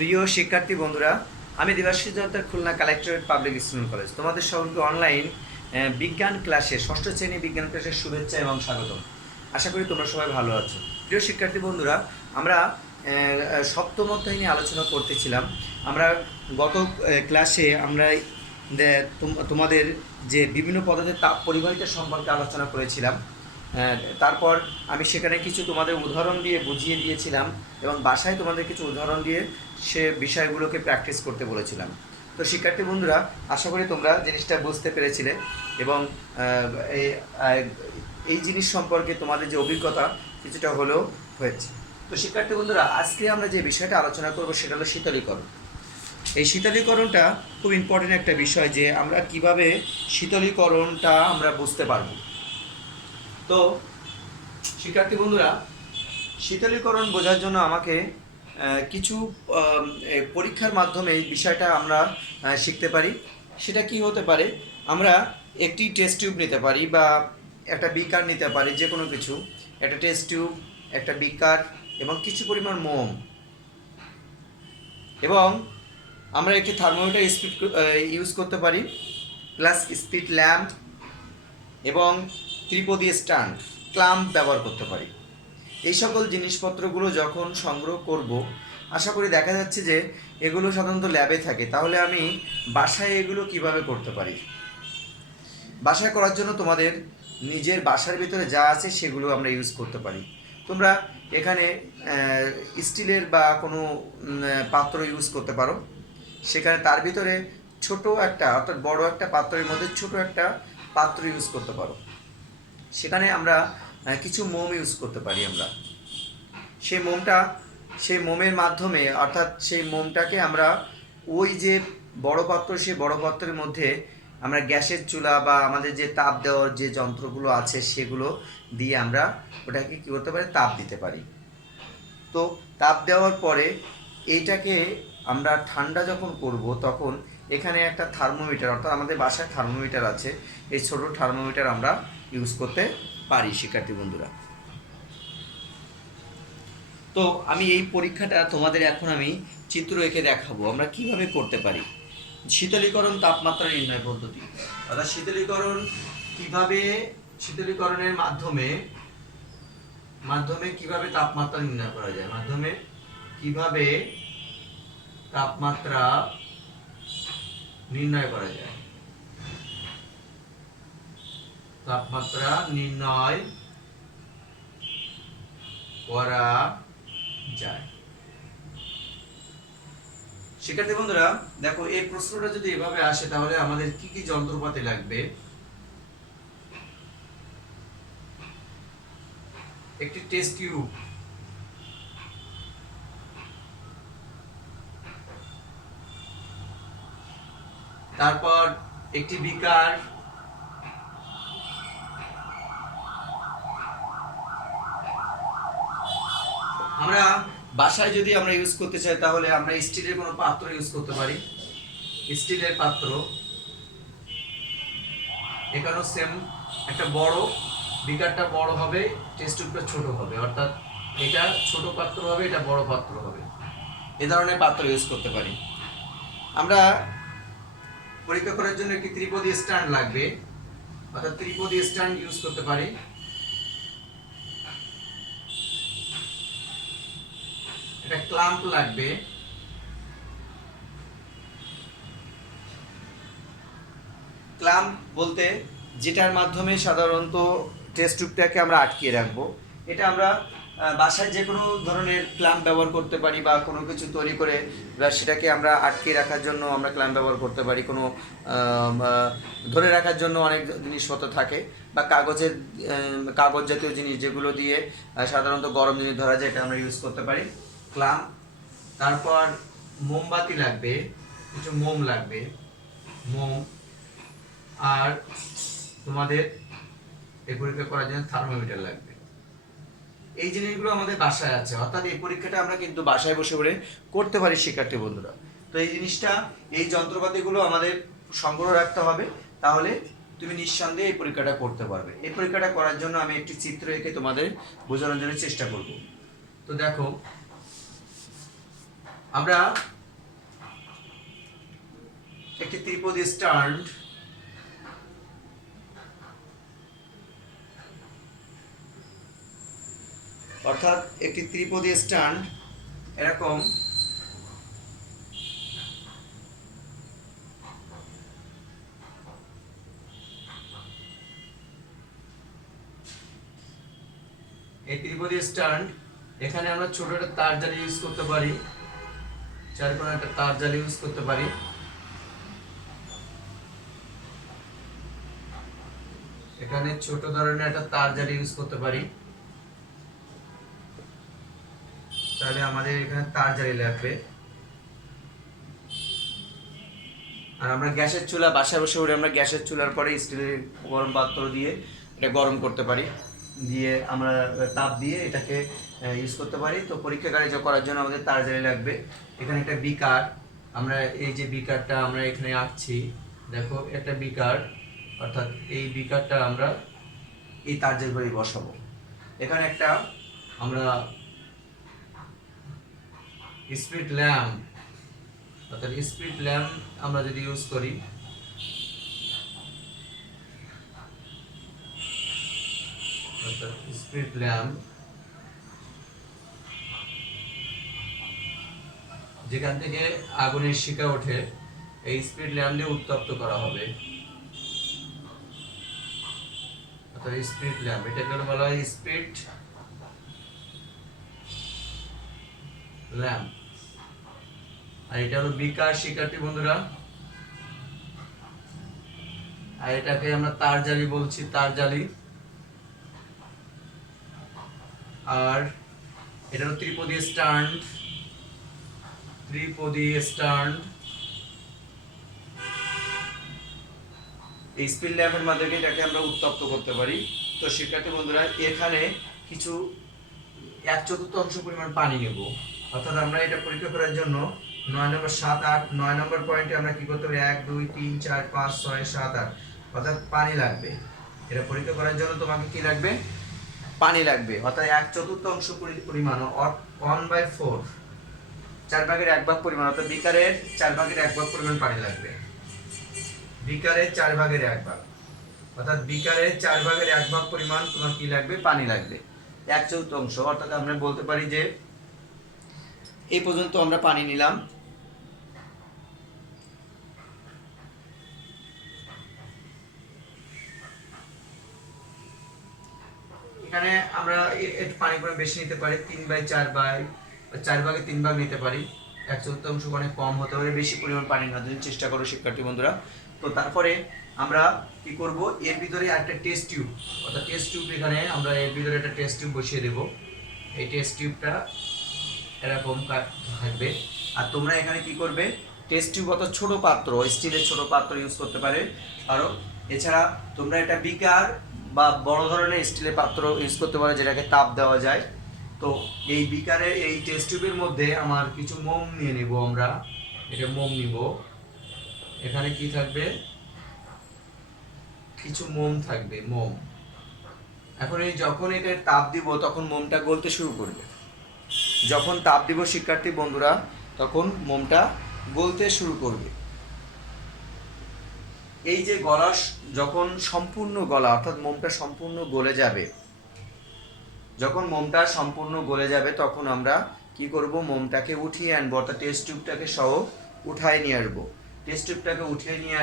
প্রিয় শিক্ষার্থী বন্ধুরা, আমি দেবাশিস জয়তার Khulna collectorate public school college তোমাদের সকলকে অনলাইন বিজ্ঞান ক্লাসে ষষ্ঠ শ্রেণী বিজ্ঞান ক্লাসের শুভেচ্ছা এবং স্বাগতম। আশা করি তোমরা সবাই ভালো আছো। প্রিয় শিক্ষার্থী বন্ধুরা, আমরা সপ্তম অধ্যায় নিয়ে আলোচনা করতেছিলাম। আমরা গত ক্লাসে আমরা তোমাদের যে বিভিন্ন পদার্থের তাপ পরিবাহিতা সম্পর্কে আলোচনা করেছিলাম। তারপর আমি সেখানে কিছু তোমাদের উদাহরণ দিয়ে বুঝিয়ে দিয়েছিলাম এবং বাসায় তোমাদের কিছু উদাহরণ দিয়ে সে বিষয়গুলোকে প্র্যাকটিস করতে বলেছিলাম। তো শিক্ষার্থী বন্ধুরা, আশা করি তোমরা জিনিসটা বুঝতে পেরেছিলে এবং এই জিনিস সম্পর্কে তোমাদের যে অভিজ্ঞতা কিছুটা হলেও হয়েছে। তো শিক্ষার্থী বন্ধুরা, আজকে আমরা যে বিষয়টা আলোচনা করব সেটা হলো শীতলীকরণ। এই শীতলীকরণটা খুব ইম্পর্টেন্ট একটা বিষয়, যে আমরা কিভাবে শীতলীকরণটা আমরা বুঝতে পারবো। তো শিক্ষার্থী বন্ধুরা, শীতলীকরণ বোঝার জন্য আমাকে কিছু পরীক্ষার মাধ্যমে এই বিষয়টা আমরা শিখতে পারি। সেটা কি হতে পারে? আমরা একটি টেস্ট টিউব নিতে পারি বা একটা বিকার নিতে পারি, যে কোনো কিছু, একটা টেস্ট টিউব, একটা বিকার এবং কিছু পরিমাণ মোম, এবং আমরা একটি থার্মোমিটার স্পিড ইউজ করতে পারি, প্লাস স্পিড ল্যাম্প এবং ত্রিপদী স্ট্যান্ড, ক্লাম্প ব্যবহার করতে পারি। এই সকল জিনিসপত্রগুলো যখন সংগ্রহ করব, আশা করি দেখা যাচ্ছে যে এগুলো সাধারণত ল্যাবে থাকে। তাহলে আমি বাসায় এগুলো কিভাবে করতে পারি? বাসায় করার জন্য তোমাদের নিজের বাসার ভিতরে যা আছে সেগুলো আমরা ইউজ করতে পারি। তোমরা এখানে স্টিলের বা কোনো পাত্র ইউজ করতে পারো। সেখানে তার ভিতরে ছোট একটা, অর্থাৎ বড় একটা পাত্রের মধ্যে ছোট একটা পাত্র ইউজ করতে পারো। সেখানে আমরা কিছু মোম ইউজ করতে পারি। আমরা সেই মোমের মাধ্যমে, অর্থাৎ সেই মোমটাকে আমরা ওই যে বড় পাত্র, সেই বড় পাত্রের মধ্যে আমরা গ্যাসের চুলা বা আমাদের যে তাপ দেওয়ার যে যন্ত্রগুলো আছে সেগুলো দিয়ে আমরা ওটাকে কী করতে পারি? তাপ দিতে পারি। তো তাপ দেওয়ার পরে এইটাকে আমরা ঠান্ডা যখন করব, তখন এখানে একটা থার্মোমিটার, অর্থাৎ আমাদের বাসায় থার্মোমিটার আছে, এই ছোট থার্মোমিটার আমরা ইউজ করতে পারি। শিক্ষার্থী বন্ধুরা, তো আমি এই পরীক্ষাটা তোমাদের এখন আমি চিত্র এঁকে দেখাবো আমরা কিভাবে করতে পারি। শীতলীকরণ তাপমাত্রা নির্ণয় পদ্ধতি, অর্থাৎ শীতলীকরণের মাধ্যমে কিভাবে তাপমাত্রা নির্ণয় করা যায়, কিভাবে তাপমাত্রা নির্ণয় করা যায় শিক্ষার্থী বন্ধুরা, দেখো এই প্রশ্নটা যদি এভাবে আসে তাহলে আমাদের কি কি যন্ত্রপাতি লাগবে? একটি টেস্ট টিউব, তারপর একটি বিকার, আমরা বাসায় যদি আমরা ইউজ করতে চাই তাহলে আমরা স্টিলের কোনো পাত্র ইউজ করতে পারি, স্টিলের পাত্র। এখানেও সেম, একটা বড়, বিকারটা বড় হবে, টেস্ট টিউবটা ছোট হবে, অর্থাৎ এটা ছোট পাত্র হবে, এটা বড় পাত্র হবে। এ ধরনের পাত্র ইউজ করতে পারি। আমরা পরীক্ষা করার জন্য একটি ত্রিপদী স্ট্যান্ড লাগবে, অর্থাৎ ত্রিপদী স্ট্যান্ড ইউজ করতে পারি। একটা ক্লাম্প লাগবে, ক্লাম্প বলতে যেটার মাধ্যমে সাধারণত টেস্ট টিউবটাকে আমরা আটকিয়ে রাখবো। এটা আমরা বাসায় যে কোনো ধরনের ক্ল্যাম্প ব্যবহার করতে পারি, বা কোনো কিছু তৈরি করে সেটাকে আমরা আটকিয়ে রাখার জন্য আমরা ক্ল্যাম্প ব্যবহার করতে পারি। কোনো ধরে রাখার জন্য অনেক জিনিসপত্র থাকে, বা কাগজ জাতীয় জিনিস যেগুলো দিয়ে সাধারণত গরম জিনিস ধরা যায়, এটা আমরা ইউজ করতে পারি, ক্ল্যাম্প। তারপর মোমবাতি লাগবে, কিছু মোম লাগবে, মোম। আর তোমাদের এই পরীক্ষা করার জন্য থার্মোমিটার লাগবে। এই জিনিসগুলো আমাদের বাসায় আছে, অর্থাৎ এই পরীক্ষাটা আমরা কিন্তু বাসায় বসে বসে করতে পারি শিক্ষার্থী বন্ধুরা। তো এই জিনিসটা, এই যন্ত্রপাতিগুলো আমাদের সংগ্রহ রাখতে হবে, তাহলে তুমি নিঃসন্দেহে এই পরীক্ষাটা করতে পারবে। এই পরীক্ষাটা করার জন্য আমি একটি চিত্র এঁকে তোমাদের বোঝানোর জন্য চেষ্টা করব। তো দেখো, আমরা একটি ত্রিপদী স্ট্যান্ড অর্থাৎ একটি ত্রিপদী স্ট্যান্ড এরকম এই ত্রিপদী স্ট্যান্ড এখানে আমরা ছোট একটা তার জালি ইউজ করতে পারি, চার কোণা একটা তার জালি ইউজ করতে পারি। এখানে ছোট ধরনের একটা তার জালি ইউজ করতে পারি, তাহলে আমাদের এখানে তার জালি লাগবে। আর আমরা গ্যাসের চুলা বাসায় বসে আমরা গ্যাসের চুলার পরে স্টিলের গরম পাত্র দিয়ে এটা গরম করতে পারি, দিয়ে আমরা তাপ দিয়ে এটাকে ইউজ করতে পারি। তো পরীক্ষাগারে করার জন্য আমাদের তার জালি লাগবে। এখানে একটা বিকার, আমরা এই যে বিকারটা আমরা এখানে আঁকছি, দেখো একটা বিকার, অর্থাৎ এই বিকারটা আমরা এই তার জালি করে বসাবো। এখানে একটা আমরা স্পিড ল্যাম্প, অর্থাৎ স্পিড ল্যাম্প আমরা যদি ইউজ করি, অর্থাৎ স্পিড ল্যাম্প যেখান থেকে আগুনের শিখা ওঠে এই স্পিড ল্যাম্প দিয়ে উত্তপ্ত করা হবে। অর্থাৎ স্পিড ল্যাম্প, এটাকে বলা হয় স্পিড ল্যাম্প। আর এটা হলো বিকার, শিক্ষার্থী বন্ধুরা। আর এটাকে আমরা তার জালি বলছি, তার জালি। আর এটা হলো ত্রিপদী স্ট্যান্ড, ত্রিপদী স্ট্যান্ড। এই স্পিড ল্যাম্পের মাধ্যমে এটাকে আমরা উত্তপ্ত করতে পারি। তো শিক্ষার্থী বন্ধুরা, এখানে কিছু 1/4 পরিমাণ পানি নেব। অর্থাৎ আমরা এটা পরীক্ষা করার জন্য 9 নম্বর 7 8 9 নম্বর পয়েন্টে আমরা কি করতে হবে, 1 2 3 4 5 6 7 8 অর্থাৎ পানি লাগবে। এটা পরীক্ষা করার জন্য তোমাকে কি লাগবে, পানি লাগবে। অর্থাৎ 1/4 পরিমাণ 1/4, 4/1 পরিমাণ, অর্থাৎ বিকারের 4/1 পরিমাণ পানি লাগবে। বিকারের 4/1, অর্থাৎ বিকারের 4/1 পরিমাণ তোমার কি লাগবে, পানি লাগবে। 1/4, অর্থাৎ আমরা বলতে পারি যে এই পর্যন্ত আমরা পানি নিলাম। এখানে আমরা একটু পানি করে বেশি নিতে পারি, 4/3 নিতে পারি। 1/4 অনেক কম হতে পারে, বেশি পরিমাণ পানি নেওয়ার জন্য চেষ্টা করো শিক্ষার্থী বন্ধুরা। তো তারপরে আমরা কি করব, এর ভিতরে একটা টেস্ট টিউব, অর্থাৎ টেস্ট টিউব, এখানে আমরা এর ভিতরে একটা টেস্ট টিউব বসিয়ে দেব। এই টেস্ট টিউবটা এরকম থাকবে। আর তোমরা এখানে কি করবে, টেস্ট টিউব অত ছোট পাত্র, স্টিলের ছোট পাত্র ইউজ করতে পারে। আরও এছাড়া তোমরা এটা বিকার বা বড় ধরনের স্টিলের পাত্র ইউজ করতে পারো, যেটাকে তাপ দেওয়া যায়। তো এই বিকারের এই টেস্ট টিউবের মধ্যে আমার কিছু মোম নিয়ে নেব। আমরা এটা মোম নিব। এখানে কি থাকবে, কিছু মোম থাকবে, মোম। এখন এই যখন এটা তাপ দিব তখন মোমটা গলতে শুরু করবে। যখন তাপ দিব শিক্ষার্থী বন্ধুরা, তখন মোমটা গলতে শুরু করবে। এই যে গলা যখন সম্পূর্ণ গলা, অর্থাৎ মোমটা সম্পূর্ণ গলে যাবে, যখন মোমটা সম্পূর্ণ গলে যাবে তখন আমরা কি করব, মোমটাকে উঠিয়ে আনবো, অর্থাৎ টেস্ট টিউবটাকে সহ উঠায় নিয়ে আসবো। টেস্ট টিউবটাকে উঠিয়ে নিয়ে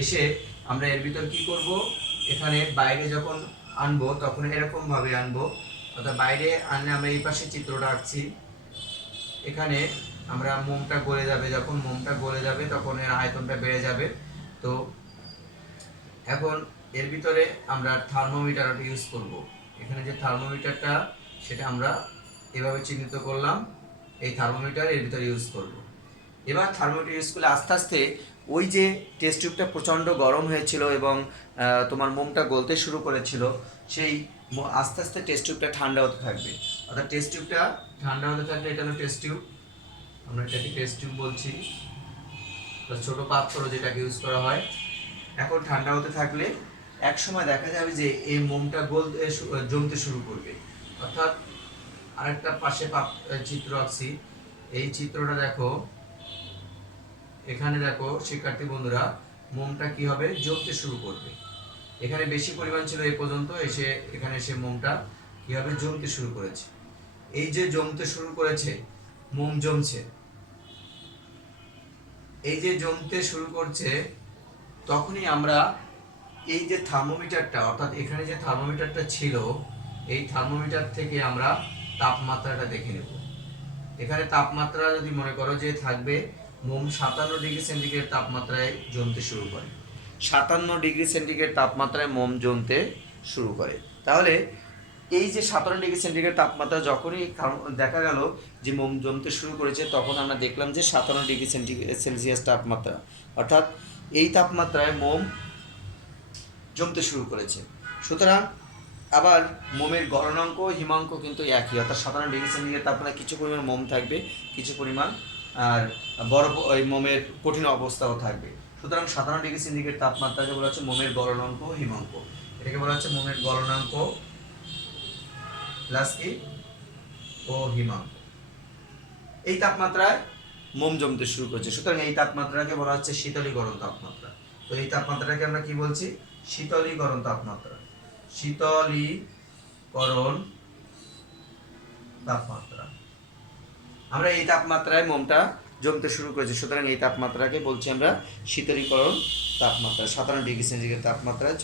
এসে আমরা এর ভিতর কি করব, এখানে বাইরে যখন আনবো তখন এরকম ভাবে আনবো। অর্থাৎ বাইরে আনলে আমরা এই পাশে চিত্রটা আঁকছি, এখানে আমরা মোমটা গলে যাবে, যখন মোমটা গলে যাবে তখন এর আয়তনটা বেড়ে যাবে। তো এখন এর ভিতরে আমরা থার্মোমিটার ইউজ করব। এখানে যে থার্মোমিটারটা সেটা আমরা এভাবে চিহ্নিত করলাম, এই থার্মোমিটার এর ভিতরে ইউজ করব। এবার থার্মোমিটার ইউজ করলে আস্তে আস্তে ওই যে টেস্ট টিউবটা প্রচণ্ড গরম হয়েছিল এবং তোমার মোমটা গলতে শুরু করেছিল, সেই আস্তে আস্তে টেস্ট টিউবটা ঠান্ডা হতে থাকবে। অর্থাৎ টেস্ট টিউবটা ঠান্ডা হতে থাকলে, এটা হলো টেস্ট টিউব, আমরা এটাকে টেস্ট টিউব বলছি, ছোট পাত্র যেটাকে ইউজ করা হয়। এখন ঠান্ডা হতে থাকলে এক সময় দেখা যাবে যে এই মোমটা গলতে জমতে শুরু করবে। অর্থাৎ আরেকটা পাশে চিত্র আঁকছি, এই চিত্রটা দেখো, এখানে দেখো শিক্ষার্থী বন্ধুরা, মোমটা কি হবে, জ্বলতে শুরু করবে। এখানে বেশি পরিমাণ ছিল এই পর্যন্ত, এখানে এসে মোমটা কি হবে, জমতে শুরু করেছে। এই যে জমতে শুরু করেছে, মোম জমছে, এই যে জমতে শুরু করছে, তখনই আমরা এই যে থার্মোমিটারটা, অর্থাৎ এখানে যে থার্মোমিটারটা ছিল, এই থার্মোমিটার থেকে আমরা তাপমাত্রাটা দেখে নেব। এখানে তাপমাত্রা যদি মনে করো যে থাকবে, মোম 57 ডিগ্রি সেন্টিগ্রেড তাপমাত্রায় জমতে শুরু করে, 57 ডিগ্রি সেন্টিগ্রেড তাপমাত্রায় মোম জমতে শুরু করে। তাহলে এই যে 57 ডিগ্রি সেন্টিগ্রেড তাপমাত্রা যখনই দেখা গেল যে মোম জমতে শুরু করেছে, তখন আমরা দেখলাম যে 57 ডিগ্রি সেলসিয়াস তাপমাত্রা, অর্থাৎ এই তাপমাত্রায় মোম জমতে শুরু করেছে। সুতরাং আবার মোমের গলনাঙ্ক হিমাঙ্ক কিন্তু একই, অর্থাৎ 57 ডিগ্রি সেন্টিগ্রেড তাপমাত্রায় কিছু পরিমাণ মোম থাকবে, কিছু পরিমাণ আর বরফ, ওই মোমের কঠিন অবস্থাও থাকবে। সুতরাং 57 ডিগ্রি সেন্টিগ্রেড তাপমাত্রাকে বলা হচ্ছে মোমের গলনাঙ্ক হিমাঙ্ক। এটাকে বলা হচ্ছে মোমের গলনাঙ্ক প্লাস কি ও হিমাঙ্ক। এই তাপমাত্রায় মোম জমতে শুরু করছে, সুতরাং এই তাপমাত্রাকে বলা হচ্ছে শীতলীকরণ তাপমাত্রা। তো এই তাপমাত্রাকে আমরা কি বলছি, শীতলীকরণ তাপমাত্রা, শীতলীকরণ তাপমাত্রা। আমরা এই তাপমাত্রায় মোমটা জমতে শুরু করেছি, সুতরাং এই তাপমাত্রাকে বলছি আমরা শীতলীকরণ তাপমাত্রা। 57 ডিগ্রি সেন্টিগ্রেড তাপমাত্রায়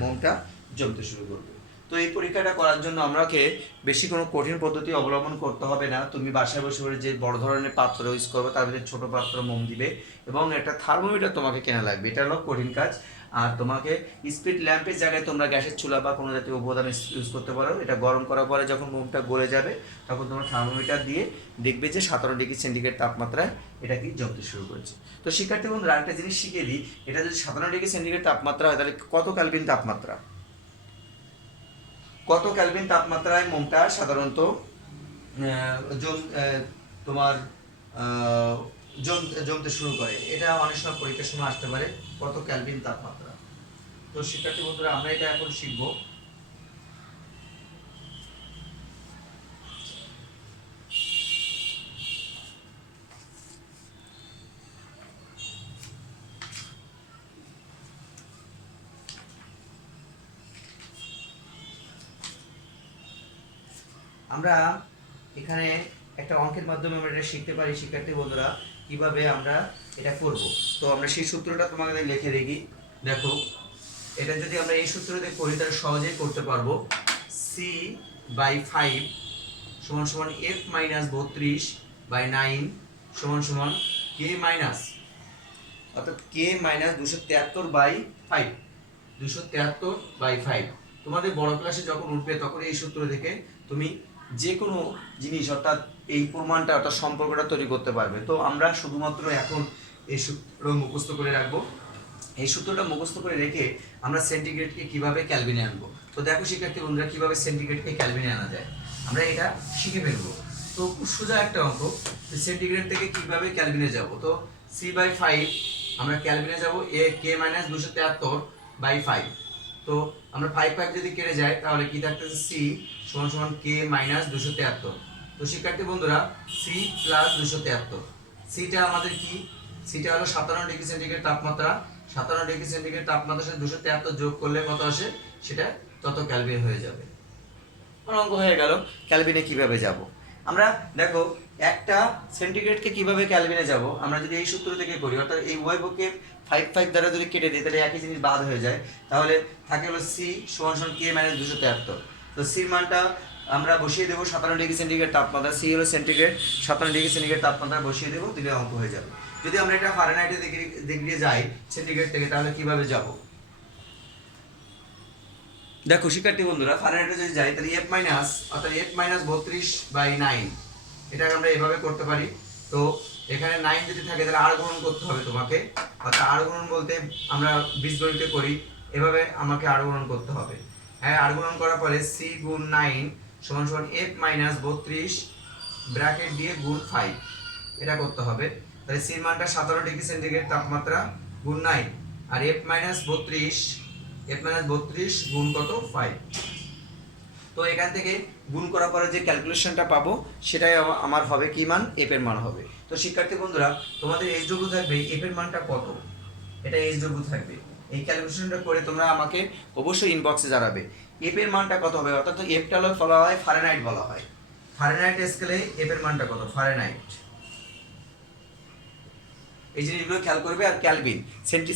মোমটা জমতে শুরু করবে। তো এই পরীক্ষাটা করার জন্য আমাকে বেশি কোনো কঠিন পদ্ধতি অবলম্বন করতে হবে না। তুমি বাসায় বসে বসে যে বড় ধরনের পাত্র ইউজ করবে, তার ভিতরে ছোটো পাত্র মোম দিবে এবং একটা থার্মোমিটার তোমাকে কেনা লাগবে। এটা হলো কঠিন কাজ। আর তোমাকে স্পিড ল্যাম্পের জায়গায় তোমরা গ্যাসের চুলা বা কোনো জাতীয় উপাদান ইউজ করতে পারো। এটা গরম করার পরে যখন মোমটা গলে যাবে, তখন তোমরা থার্মোমিটার দিয়ে দেখবে যে 57 ডিগ্রি সেন্টিগ্রেড তাপমাত্রায় এটা কি জমতে শুরু করেছে। তো শিক্ষার্থী বন্ধুরা, আরেকটা জিনিস শিখিয়ে দিই, এটা যদি 57 ডিগ্রি সেন্টিগ্রেড তাপমাত্রা হয়, তাহলে কত ক্যালভিন তাপমাত্রা, কত ক্যালভিন তাপমাত্রায় মোমটা সাধারণত তোমার জমতে শুরু করে। এটা অনেক সময় পরীক্ষার সময় আসতে পারে, কত ক্যালভিন তাপমাত্রা। তো শিক্ষার্থী বন্ধুরা, আমরা এটা এখন শিখব। আমরা এখানে একটা অঙ্কের মাধ্যমে আমরা এটা শিখতে পারি শিক্ষার্থী বন্ধুরা, কিভাবে আমরা এটা করব। তো আমরা সেই সূত্রটা তোমাদের লিখে দেখি। দেখো, এটা যদি আমরা এই সূত্র দিয়ে করি, তাহলে সহজেই করতে পারবো। c/5 সমান সমান f - 32/9 সমান সমান k মাইনাস, অর্থাৎ k মাইনাস 273/5, 273/5। তোমাদের বড় ক্লাসে যখন উঠবে, তখন এই সূত্র থেকে তুমি যে কোনো জিনিস, অর্থাৎ এই প্রমাণটা, অর্থাৎ সম্পর্কটা তৈরি করতে পারবে। তো আমরা শুধুমাত্র এখন এই সূত্র মুখস্থ করে রাখবো। এই সূত্রটা মুখস্থ করে রেখে আমরা সেন্টিগ্রেডকে কিভাবে ক্যালভিনে আনবো। তো দেখো শিক্ষার্থী বন্ধুরা, কিভাবে সেন্টিগ্রেডকে ক্যালভিনে আনা যায় আমরা এটা শিখে ফেলবো। তো খুব সোজা একটা অঙ্ক, সেন্টিগ্রেড থেকে কিভাবে ক্যালভিনে যাব। তো c/5 আমরা ক্যালভিনে যাব k - 273/5। তো আমরা 5 যদি কেটে যায়, তাহলে কি থাকতেছে, c সমান সমান k - 273। তো শিক্ষার্থী বন্ধুরা, c + 273, সিটা আমাদের কি, সিটা হলো 57 ডিগ্রি সেন্টিগ্রেড তাপমাত্রা। 57 ডিগ্রি সেন্টিগ্রেড তাপমাত্রার সাথে 273 যোগ করলে কত আসে, সেটা তত ক্যালভিন হয়ে যাবে। অঙ্ক হয়ে গেল। ক্যালভিনে কিভাবে যাব আমরা, দেখো একটা সেন্টিগ্রেডকে কিভাবে ক্যালভিনে যাব, আমরা যদি এই সূত্র থেকে করি, অর্থাৎ এই উভয়পক্ষে 5 দ্বারা যদি কেটে দিই, তাহলে একই জিনিস বাদ হয়ে যায়। তাহলে থাকে হলো c সমান সমান k - 273। তো সির মানটা আমরা বসিয়ে দেবো 57 ডিগ্রি সেন্টিগ্রেড তাপমাত্রা, c হলো সেন্টিগ্রেড, 57 ডিগ্রি সেন্টিগ্রেড তাপমাত্রা বসিয়ে দেবো, দিলে অঙ্ক হয়ে যাবে। যদি আমরা এটা ফারেনহাইটে ডিগ্রি যাই সেন্টিগ্রেড থেকে, তাহলে কিভাবে যাব। দেখো শিক্ষার্থী বন্ধুরা, ফারেনহাইটে যদি যাই, তাহলে f মাইনাস, অর্থাৎ f - 32/9, এটাকে আমরা এভাবে করতে পারি। তো এখানে 9 যদি থাকে, তাহলে r গুণন করতে হবে তোমাকে, অর্থাৎ r গুণন বলতে আমরা বীজগণিতে করি, এভাবে আমাকে r গুণন করতে হবে। হ্যাঁ, r গুণন করার পরে c গুণ 9 সমান সমান f - 32 ব্র্যাকেট দিয়ে গুণ 5, এটা করতে হবে। তাহলে c এর মানটা 57 ডিগ্রি সেন্টিগ্রেড তাপমাত্রা গুণ 9, আর f - 32 গুণ কত, 5। তো এখান থেকে গুণ করার পরে যে ক্যালকুলেশনটা পাবো সেটাই আমার হবে কি মান, এফ এর মান হবে। তো শিক্ষার্থী বন্ধুরা, তোমাদের এইচ ডব্লিউ থাকবে এফ এর মানটা কত, এটা এইচ ডব্লিউ থাকবে। এই ক্যালকুলেশনটা করে তোমরা আমাকে অবশ্যই ইনবক্সে জানাবে এফ এর মানটা কত হবে। অর্থাৎ এফটা বলা হয় ফারেনহাইট বলা হয়। ফারেনহাইট স্কেলে এফ এর মানটা কত, ফারেনহাইট। এই জিনিসগুলো খেয়াল করবে। আর ক্যালভিন,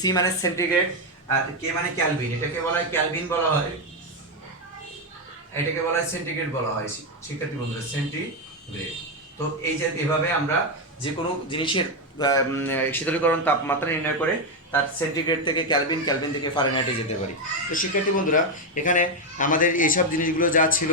সি মানে সেন্টিগ্রেড আর কে মানে ক্যালভিন, এটাকে বলা হয় ক্যালভিন বলা হয়, এটাকে বলা হয় সেন্টিগ্রেড বলা হয় শিক্ষার্থী বন্ধুরা, সেন্টিগ্রেড। তো এই যে এভাবে আমরা যে কোনো জিনিসের শীতলীকরণ তাপমাত্রা নির্ণয় করে তার সেন্টিগ্রেড থেকে ক্যালভিন, ক্যালভিন থেকে ফারেনহাইটে যেতে পারি। তো শিক্ষার্থী বন্ধুরা, এখানে আমাদের এইসব জিনিসগুলো যা ছিল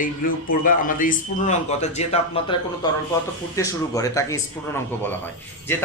এইগুলো পড়বা। আমাদের স্ফুটনাঙ্ক, অর্থাৎ যে তাপমাত্রায় কোনো তরল পদার্থ ফুটতে শুরু করে তাকে স্ফুটনাঙ্ক বলা হয়। যে